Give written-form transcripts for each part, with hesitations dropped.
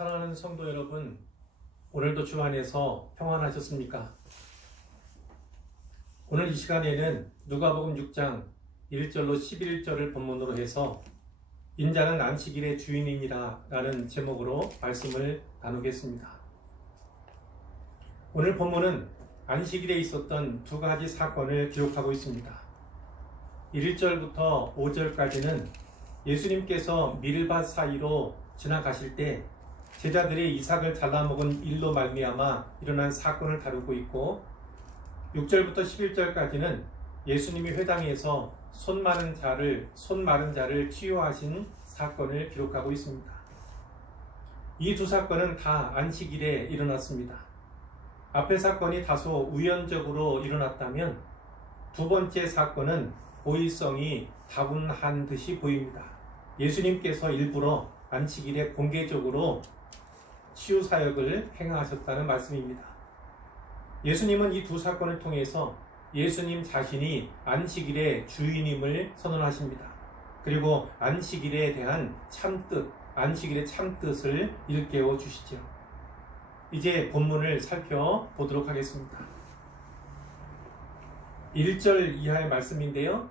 사랑하는 성도 여러분, 오늘도 주 안에서 평안하셨습니까? 오늘 이 시간에는 누가복음 6장 1절로 11절을 본문으로 해서 인자는 안식일의 주인이니라 라는 제목으로 말씀을 나누겠습니다. 오늘 본문은 안식일에 있었던 두 가지 사건을 기록하고 있습니다. 1절부터 5절까지는 예수님께서 밀밭 사이로 지나가실 때 제자들이 이삭을 잘라먹은 일로 말미암아 일어난 사건을 다루고 있고, 6절부터 11절까지는 예수님이 회당에서 손 마른 자를 치유하신 사건을 기록하고 있습니다. 이 두 사건은 다 안식일에 일어났습니다. 앞의 사건이 다소 우연적으로 일어났다면 두 번째 사건은 고의성이 다분한 듯이 보입니다. 예수님께서 일부러 안식일에 공개적으로 치유 사역을 행하셨다는 말씀입니다. 예수님은 이 두 사건을 통해서 예수님 자신이 안식일의 주인임을 선언하십니다. 그리고 안식일에 대한 참뜻, 안식일의 참뜻을 일깨워 주시죠. 이제 본문을 살펴보도록 하겠습니다. 1절 이하의 말씀인데요,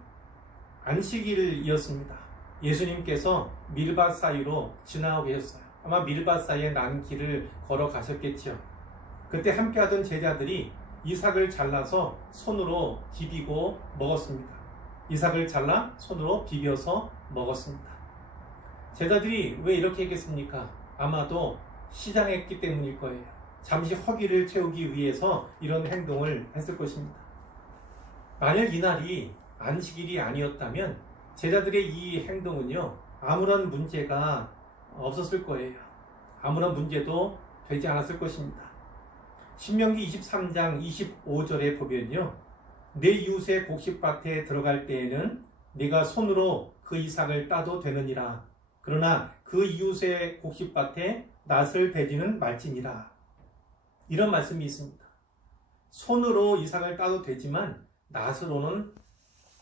안식일이었습니다. 예수님께서 밀밭 사이로 지나고 계셨어요. 아마 밀밭 사이에 난 길을 걸어가셨겠죠. 그때 함께하던 제자들이 이삭을 잘라서 손으로 비비고 먹었습니다. 이삭을 잘라 손으로 비벼서 먹었습니다. 제자들이 왜 이렇게 했겠습니까? 아마도 시장했기 때문일 거예요. 잠시 허기를 채우기 위해서 이런 행동을 했을 것입니다. 만약 이날이 안식일이 아니었다면 제자들의 이 행동은요, 아무런 문제가 없었을 거예요. 아무런 문제도 되지 않았을 것입니다. 신명기 23장 25절에 보면요, 내 이웃의 곡식밭에 들어갈 때에는 네가 손으로 그 이삭을 따도 되느니라. 그러나 그 이웃의 곡식밭에 낫을 베지는 말지니라. 이런 말씀이 있습니다. 손으로 이삭을 따도 되지만 낫으로는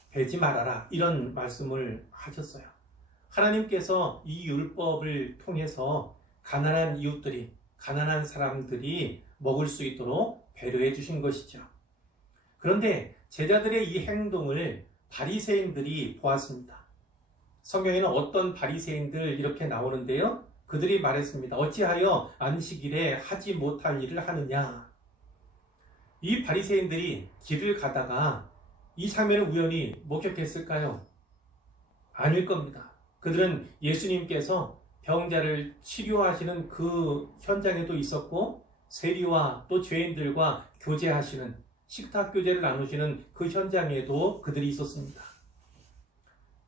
베지 말아라, 이런 말씀을 하셨어요. 하나님께서 이 율법을 통해서 가난한 이웃들이, 가난한 사람들이 먹을 수 있도록 배려해 주신 것이죠. 그런데 제자들의 이 행동을 바리새인들이 보았습니다. 성경에는 어떤 바리새인들 이렇게 나오는데요, 그들이 말했습니다. 어찌하여 안식일에 하지 못할 일을 하느냐. 이 바리새인들이 길을 가다가 이 장면을 우연히 목격했을까요? 아닐 겁니다. 그들은 예수님께서 병자를 치료하시는 그 현장에도 있었고, 세리와 또 죄인들과 교제하시는, 식탁 교제를 나누시는 그 현장에도 그들이 있었습니다.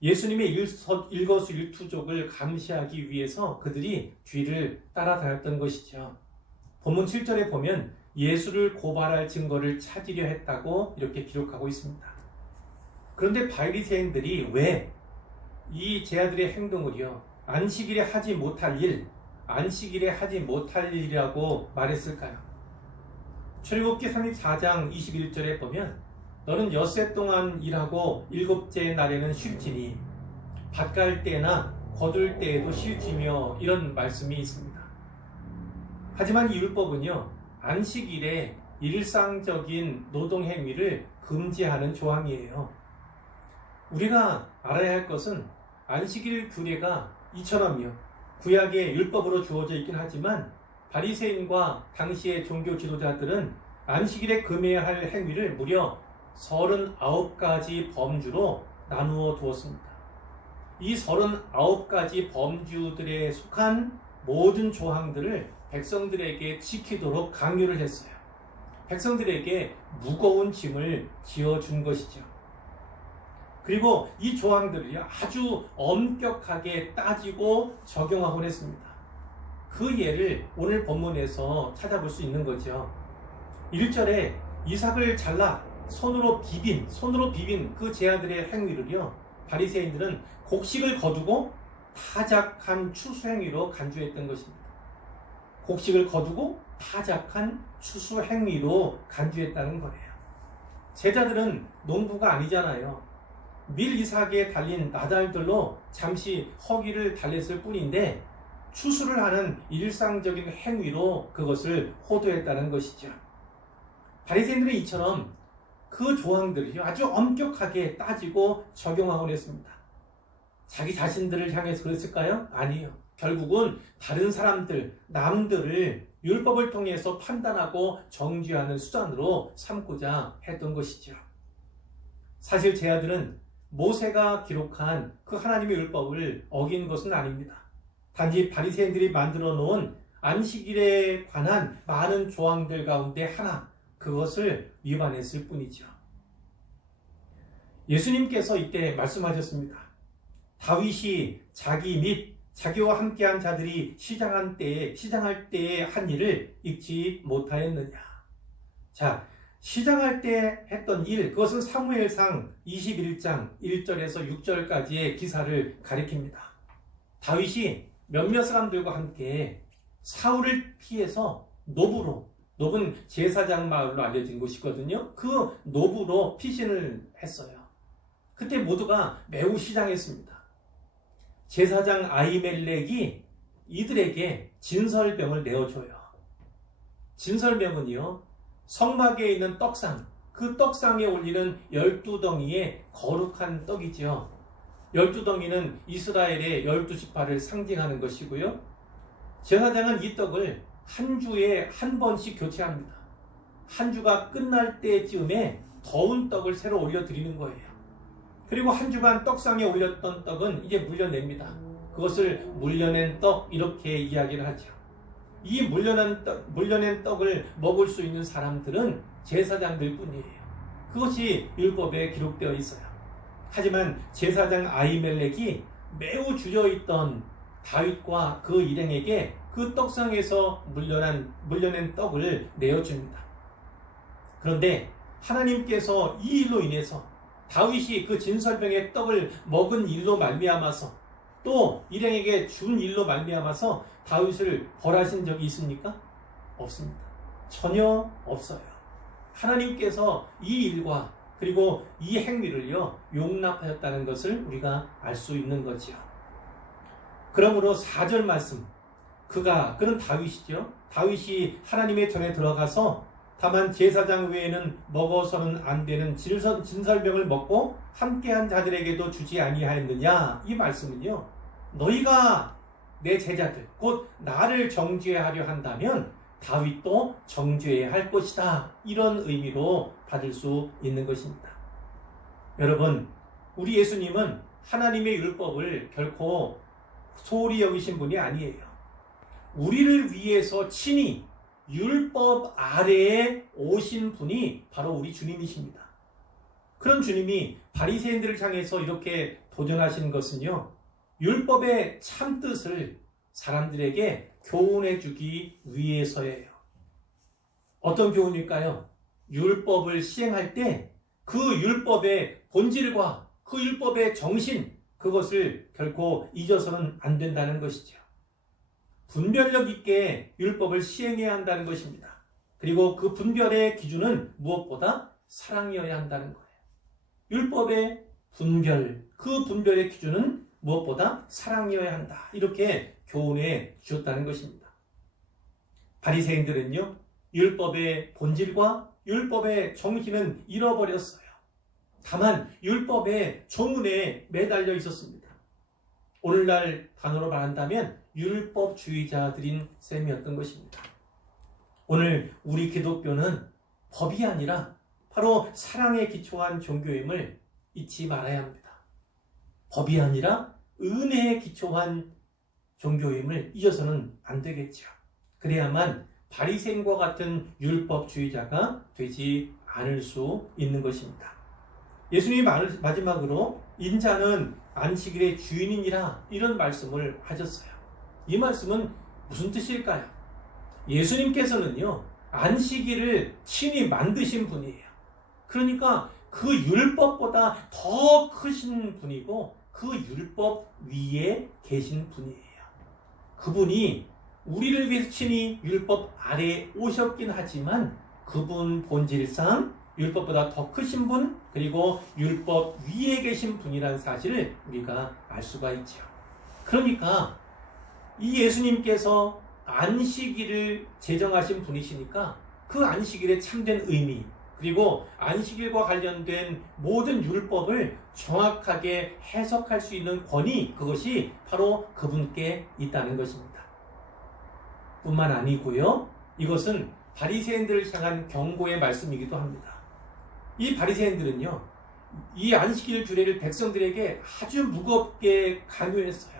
예수님의 일거수일투족을 감시하기 위해서 그들이 뒤를 따라다녔던 것이죠. 본문 7절에 보면 예수를 고발할 증거를 찾으려 했다고 이렇게 기록하고 있습니다. 그런데 바리새인들이 왜 이 제자들의 행동을요, 안식일에 하지 못할 일, 안식일에 하지 못할 일이라고 말했을까요? 출애굽기 34장 21절에 보면 너는 엿새 동안 일하고 일곱째 날에는 쉴지니 밭 갈 때나 거둘 때에도 쉴지며, 이런 말씀이 있습니다. 하지만 이 율법은요, 안식일에 일상적인 노동행위를 금지하는 조항이에요. 우리가 알아야 할 것은 안식일 규례가 이처럼요, 구약의 율법으로 주어져 있긴 하지만 바리새인과 당시의 종교 지도자들은 안식일에 금해야 할 행위를 무려 39가지 범주로 나누어 두었습니다. 이 39가지 범주들에 속한 모든 조항들을 백성들에게 지키도록 강요를 했어요. 백성들에게 무거운 짐을 지어준 것이죠. 그리고 이 조항들을 아주 엄격하게 따지고 적용하곤 했습니다. 그 예를 오늘 본문에서 찾아볼 수 있는 거죠. 1절에 이삭을 잘라 손으로 비빈 그 제자들의 행위를요, 바리새인들은 곡식을 거두고 타작한 추수행위로 간주했던 것입니다. 곡식을 거두고 타작한 추수행위로 간주했다는 거예요. 제자들은 농부가 아니잖아요. 밀 이삭에 달린 나달들로 잠시 허기를 달랬을 뿐인데 추수를 하는 일상적인 행위로 그것을 호도했다는 것이죠. 바리새인들은 이처럼 그 조항들을 아주 엄격하게 따지고 적용하곤 했습니다. 자기 자신들을 향해서 그랬을까요? 아니요. 결국은 다른 사람들, 남들을 율법을 통해서 판단하고 정죄하는 수단으로 삼고자 했던 것이죠. 사실 제 아들은 모세가 기록한 그 하나님의 율법을 어긴 것은 아닙니다. 단지 바리새인들이 만들어 놓은 안식일에 관한 많은 조항들 가운데 하나, 그것을 위반했을 뿐이죠. 예수님께서 이때 말씀하셨습니다. 다윗이 자기 및 자기와 함께한 자들이 시장할 때에 한 일을 잊지 못하였느냐. 자, 시장할 때 했던 일, 그것은 사무엘상 21장 1절에서 6절까지의 기사를 가리킵니다. 다윗이 몇몇 사람들과 함께 사울을 피해서 노브는 제사장 마을로 알려진 곳이거든요. 그 노브로 피신을 했어요. 그때 모두가 매우 시장했습니다. 제사장 아히멜렉이 이들에게 진설병을 내어줘요. 진설병은요, 성막에 있는 떡상, 그 떡상에 올리는 12덩이의 거룩한 떡이죠. 12덩이는 이스라엘의 12지파를 상징하는 것이고요. 제사장은 이 떡을 한 주에 한 번씩 교체합니다. 한 주가 끝날 때쯤에 더운 떡을 새로 올려드리는 거예요. 그리고 한 주간 떡상에 올렸던 떡은 이제 물려냅니다. 그것을 물려낸 떡, 이렇게 이야기를 하죠. 이 물려낸 떡을 먹을 수 있는 사람들은 제사장들 뿐이에요. 그것이 율법에 기록되어 있어요. 하지만 제사장 아히멜렉이 매우 주저있던 다윗과 그 일행에게 그 떡상에서 물려낸 떡을 내어줍니다. 그런데 하나님께서 이 일로 인해서 다윗이 그 진설병의 떡을 먹은 일로 말미암아서 또 일행에게 준 일로 말미암아서 다윗을 벌하신 적이 있습니까? 없습니다. 전혀 없어요. 하나님께서 이 일과 그리고 이 행위를요 용납하였다는 것을 우리가 알 수 있는 거죠. 그러므로 4절 말씀, 그는 다윗이죠. 다윗이 하나님의 전에 들어가서 다만 제사장 외에는 먹어서는 안 되는 진설병을 먹고 함께한 자들에게도 주지 아니하였느냐. 이 말씀은요, 너희가 내 제자들 곧 나를 정죄하려 한다면 다윗도 정죄해야 할 것이다, 이런 의미로 받을 수 있는 것입니다. 여러분, 우리 예수님은 하나님의 율법을 결코 소홀히 여기신 분이 아니에요. 우리를 위해서 친히 율법 아래에 오신 분이 바로 우리 주님이십니다. 그런 주님이 바리새인들을 향해서 이렇게 도전하시는 것은요, 율법의 참뜻을 사람들에게 교훈해 주기 위해서예요. 어떤 교훈일까요? 율법을 시행할 때 그 율법의 본질과 그 율법의 정신, 그것을 결코 잊어서는 안 된다는 것이죠. 분별력 있게 율법을 시행해야 한다는 것입니다. 그리고 그 분별의 기준은 무엇보다 사랑이어야 한다는 거예요. 율법의 분별, 그 분별의 기준은 무엇보다 사랑이어야 한다, 이렇게 교훈해 주셨다는 것입니다. 바리새인들은요, 율법의 본질과 율법의 정신은 잃어버렸어요. 다만 율법의 조문에 매달려 있었습니다. 오늘날 단어로 말한다면 율법주의자들인 셈이었던 것입니다. 오늘 우리 기독교는 법이 아니라 바로 사랑에 기초한 종교임을 잊지 말아야 합니다. 법이 아니라 은혜에 기초한 종교임을 잊어서는 안 되겠죠. 그래야만 바리새인과 같은 율법주의자가 되지 않을 수 있는 것입니다. 예수님이 마지막으로 인자는 안식일의 주인이니라, 이런 말씀을 하셨어요. 이 말씀은 무슨 뜻일까요? 예수님께서는요, 안식일을 친히 만드신 분이에요. 그러니까 그 율법보다 더 크신 분이고 그 율법 위에 계신 분이에요. 그분이 우리를 위해서 친히 율법 아래에 오셨긴 하지만 그분 본질상 율법보다 더 크신 분, 그리고 율법 위에 계신 분이라는 사실을 우리가 알 수가 있죠. 그러니까 이 예수님께서 안식일을 제정하신 분이시니까 그 안식일의 참된 의미, 그리고 안식일과 관련된 모든 율법을 정확하게 해석할 수 있는 권위, 그것이 바로 그분께 있다는 것입니다. 뿐만 아니고요, 이것은 바리새인들을 향한 경고의 말씀이기도 합니다. 이 바리새인들은요, 이 안식일 규례를 백성들에게 아주 무겁게 강요했어요.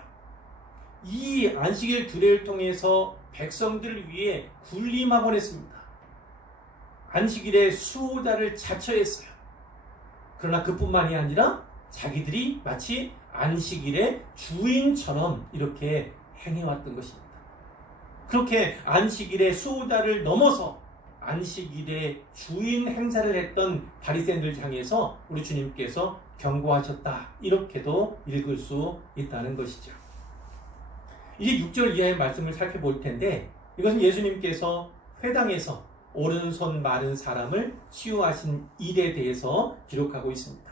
이 안식일 규례를 통해서 백성들을 위해 군림하곤 했습니다. 안식일의 수호자를 자처했어요. 그러나 그뿐만이 아니라 자기들이 마치 안식일의 주인처럼 이렇게 행해왔던 것입니다. 그렇게 안식일의 수호자를 넘어서 안식일의 주인 행사를 했던 바리새인들 향해서 우리 주님께서 경고하셨다, 이렇게도 읽을 수 있다는 것이죠. 이제 6절 이하의 말씀을 살펴볼 텐데, 이것은 예수님께서 회당에서 오른손 마른 사람을 치유하신 일에 대해서 기록하고 있습니다.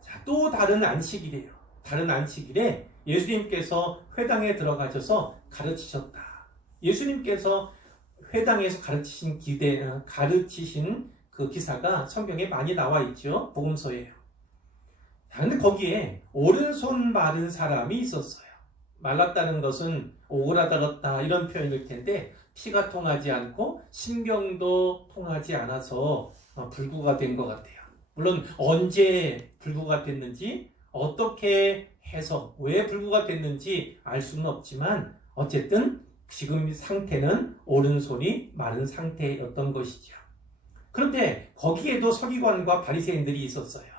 자, 또 다른 안식일이에요. 다른 안식일에 예수님께서 회당에 들어가셔서 가르치셨다. 예수님께서 회당에서 가르치신 그 기사가 성경에 많이 나와 있죠. 복음서예요. 그런데 거기에 오른손 마른 사람이 있었어요. 말랐다는 것은 오그라들었다, 이런 표현일 텐데, 피가 통하지 않고 신경도 통하지 않아서 불구가 된 것 같아요. 물론 언제 불구가 됐는지, 어떻게 해서 왜 불구가 됐는지 알 수는 없지만, 어쨌든 지금 상태는 오른손이 마른 상태였던 것이죠. 그런데 거기에도 서기관과 바리새인들이 있었어요.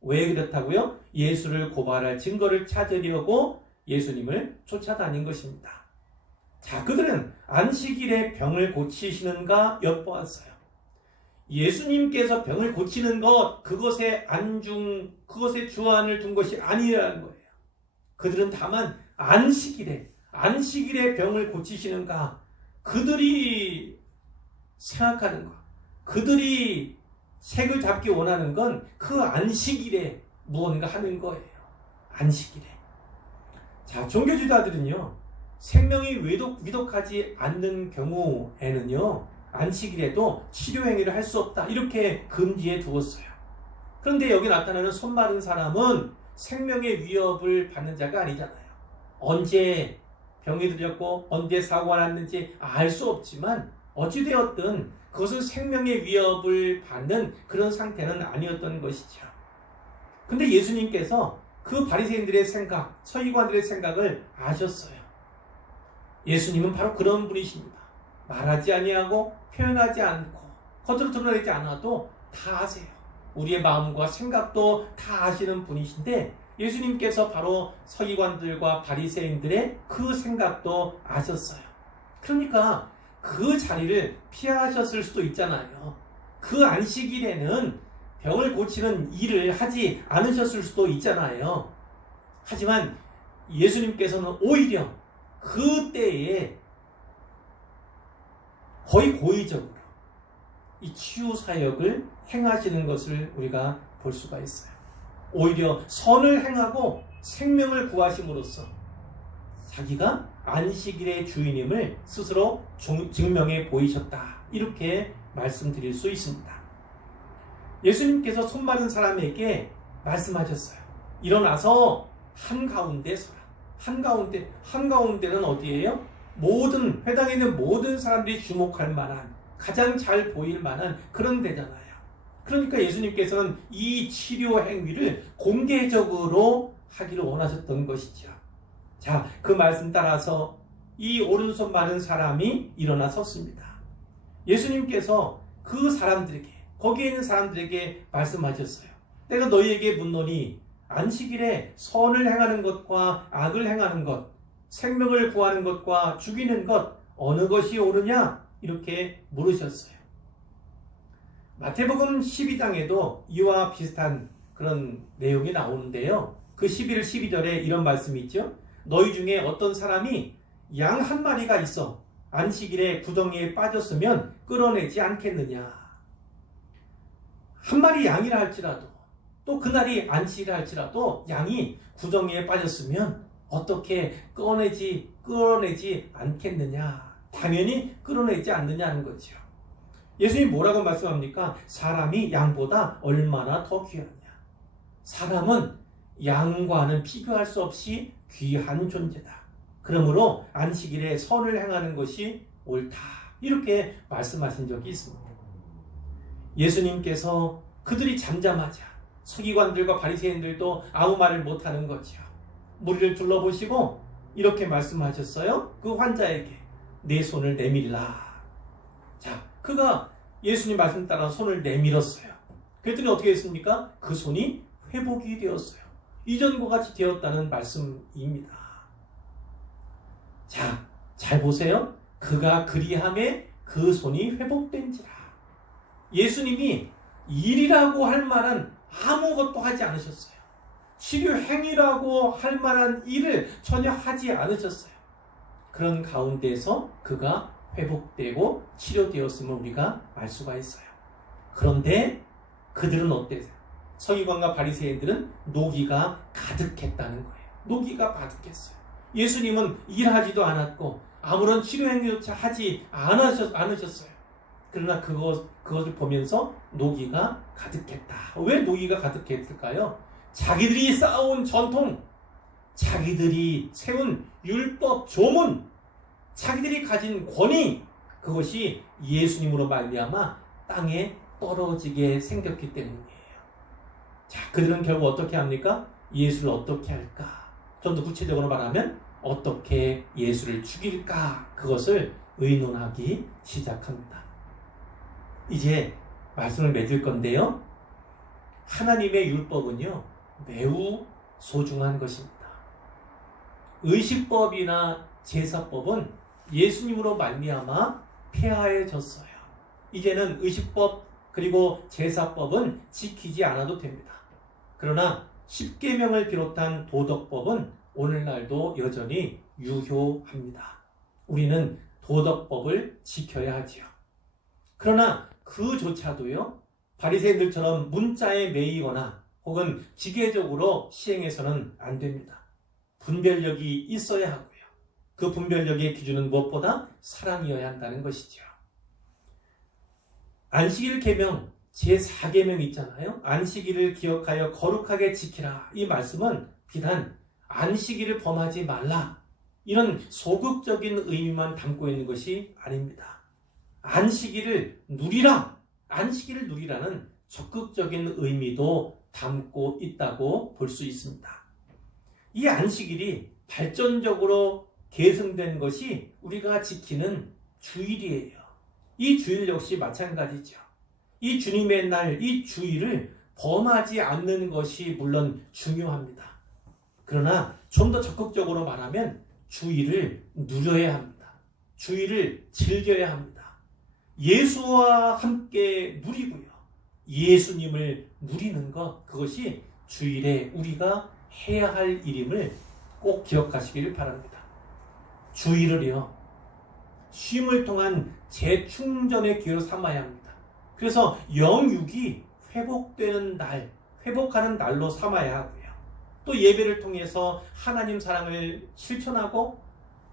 왜 그렇다고요? 예수를 고발할 증거를 찾으려고 예수님을 쫓아다닌 것입니다. 자, 그들은 안식일에 병을 고치시는가 엿보았어요. 예수님께서 병을 고치는 것, 그것에 주안을 둔 것이 아니라는 거예요. 그들은 다만 안식일에 병을 고치시는가, 그들이 생각하는 것, 그들이 색을 잡기 원하는 건 그 안식일에 무언가 하는 거예요. 안식일에. 자, 종교지도자들은요, 생명이 위독하지 않는 경우에는요, 안식일에도 치료행위를 할 수 없다, 이렇게 금지해 두었어요. 그런데 여기 나타나는 손 마른 사람은 생명의 위협을 받는 자가 아니잖아요. 언제 병이 들렸고 언제 사고가 났는지 알 수 없지만 어찌되었든 그것은 생명의 위협을 받는 그런 상태는 아니었던 것이죠. 근데 예수님께서 그 바리새인들의 생각, 서기관들의 생각을 아셨어요. 예수님은 바로 그런 분이십니다. 말하지 아니하고 표현하지 않고 겉으로 드러내지 않아도 다 아세요. 우리의 마음과 생각도 다 아시는 분이신데, 예수님께서 바로 서기관들과 바리새인들의 그 생각도 아셨어요. 그러니까 그 자리를 피하셨을 수도 있잖아요. 그 안식일에는 병을 고치는 일을 하지 않으셨을 수도 있잖아요. 하지만 예수님께서는 오히려 그때에 거의 고의적으로 이 치유 사역을 행하시는 것을 우리가 볼 수가 있어요. 오히려 선을 행하고 생명을 구하심으로써 자기가 안식일의 주인임을 스스로 증명해 보이셨다, 이렇게 말씀드릴 수 있습니다. 예수님께서 손 마른 사람에게 말씀하셨어요. 일어나서 한가운데 서라. 한가운데는 어디예요? 모든 회당에 있는 모든 사람들이 주목할 만한, 가장 잘 보일 만한 그런 데잖아요. 그러니까 예수님께서는 이 치료 행위를 공개적으로 하기를 원하셨던 것이죠. 자, 그 말씀 따라서 이 오른손 마른 사람이 일어나 섰습니다. 예수님께서 그 사람들에게, 거기에 있는 사람들에게 말씀하셨어요. 내가 너희에게 묻노니 안식일에 선을 행하는 것과 악을 행하는 것, 생명을 구하는 것과 죽이는 것, 어느 것이 옳으냐? 이렇게 물으셨어요. 마태복음 12장에도 이와 비슷한 그런 내용이 나오는데요. 그 11, 12절에 이런 말씀이 있죠. 너희 중에 어떤 사람이 양 한 마리가 있어 안식일에 구덩이에 빠졌으면 끌어내지 않겠느냐. 한 마리 양이라 할지라도, 또 그날이 안식이라 할지라도 양이 구덩이에 빠졌으면 어떻게 끌어내지 않겠느냐? 당연히 끌어내지 않느냐는 거죠. 예수님이 뭐라고 말씀합니까? 사람이 양보다 얼마나 더 귀하냐? 사람은 양과는 비교할 수 없이 귀한 존재다. 그러므로 안식일에 선을 행하는 것이 옳다. 이렇게 말씀하신 적이 있습니다. 예수님께서 그들이 잠잠하자 서기관들과 바리새인들도 아무 말을 못하는 거죠. 무리를 둘러보시고 이렇게 말씀하셨어요. 그 환자에게 내 손을 내밀라. 자, 그가 예수님 말씀 따라 손을 내밀었어요. 그랬더니 어떻게 했습니까? 그 손이 회복이 되었어요. 이전과 같이 되었다는 말씀입니다. 자, 잘 보세요. 그가 그리함에 그 손이 회복된지라. 예수님이 일이라고 할 만한 아무것도 하지 않으셨어요. 치료 행위라고 할 만한 일을 전혀 하지 않으셨어요. 그런 가운데서 그가 회복되고 치료되었음을 우리가 알 수가 있어요. 그런데 그들은 어땠어요? 서기관과 바리새인들은 노기가 가득했다는 거예요. 노기가 가득했어요. 예수님은 일하지도 않았고 아무런 치료 행위조차 하지 않으셨어요. 그러나 그것을 보면서 노기가 가득했다. 왜 노기가 가득했을까요? 자기들이 쌓아온 전통, 자기들이 세운 율법, 조문, 자기들이 가진 권위, 그것이 예수님으로 말미암아 땅에 떨어지게 생겼기 때문이에요. 자, 그들은 결국 어떻게 합니까? 예수를 어떻게 할까? 좀 더 구체적으로 말하면 어떻게 예수를 죽일까? 그것을 의논하기 시작합니다. 이제 말씀을 맺을 건데요. 하나님의 율법은요, 매우 소중한 것입니다. 의식법이나 제사법은 예수님으로 말미암아 폐하해졌어요. 이제는 의식법 그리고 제사법은 지키지 않아도 됩니다. 그러나 십계명을 비롯한 도덕법은 오늘날도 여전히 유효합니다. 우리는 도덕법을 지켜야 하지요. 그러나 그조차도요, 바리새인들처럼 문자에 매이거나 혹은 기계적으로 시행해서는 안 됩니다. 분별력이 있어야 하고요. 그 분별력의 기준은 무엇보다 사랑이어야 한다는 것이죠. 안식일 계명 제4계명 있잖아요. 안식일을 기억하여 거룩하게 지키라. 이 말씀은 비단 안식일을 범하지 말라, 이런 소극적인 의미만 담고 있는 것이 아닙니다. 안식일을 누리라, 안식일을 누리라는 적극적인 의미도 담고 있다고 볼 수 있습니다. 이 안식일이 발전적으로 계승된 것이 우리가 지키는 주일이에요. 이 주일 역시 마찬가지죠. 이 주님의 날, 이 주일을 범하지 않는 것이 물론 중요합니다. 그러나 좀 더 적극적으로 말하면 주일을 누려야 합니다. 주일을 즐겨야 합니다. 예수와 함께 누리고요. 예수님을 누리는 것, 그것이 주일에 우리가 해야 할 일임을 꼭 기억하시길 바랍니다. 주일을요, 쉼을 통한 재충전의 기회로 삼아야 합니다. 그래서 영육이 회복되는 날, 회복하는 날로 삼아야 하고요. 또 예배를 통해서 하나님 사랑을 실천하고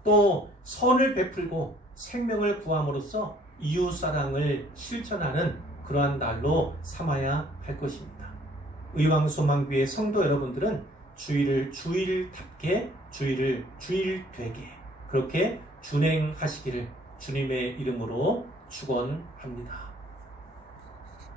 또 선을 베풀고 생명을 구함으로써 이웃 사랑을 실천하는 그러한 날로 삼아야 할 것입니다. 의왕소망교회 성도 여러분들은 주일을 주일답게, 주일을 주일되게 그렇게 준행하시기를 주님의 이름으로 축원합니다.